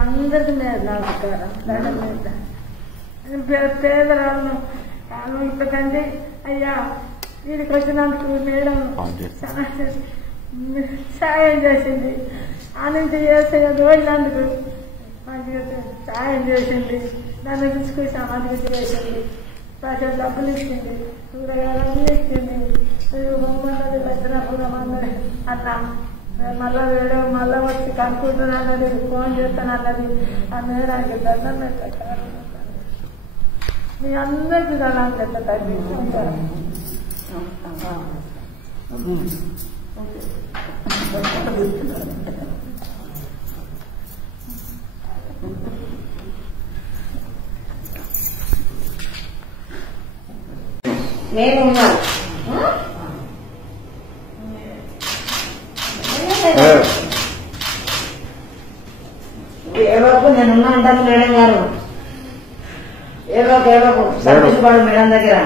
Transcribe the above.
అందరికీ నమస్కారం. పేదరాలను ఇంతకండి అయ్యా వీడికి వచ్చినందుకు మేడం సాయం చేసింది. ఆ నుంచి చేసే రోజులందుకు మంచిగా సాయం చేసింది. నన్ను తీసుకుని సమాధికి చేసింది. ప్రజలు డబ్బులు ఇచ్చింది, కూరగాయలన్నీ ఇచ్చింది. బొమ్మన్నది వచ్చినప్పుడు అన్నా మళ్ళా వేరే మళ్ళా వచ్చి కనుక్కుంటాను అన్నది, ఫోన్ చేస్తాను అన్నది. ఆ మేడానికి దండం పెట్టారు. మీ అందరికీ దండం పెట్టారు. నేను ఉన్నాను. ఏడవకు, నేనున్నా అంటాను మేడం గారు. ఏడవకు సంతోషపడు మేడం దగ్గర.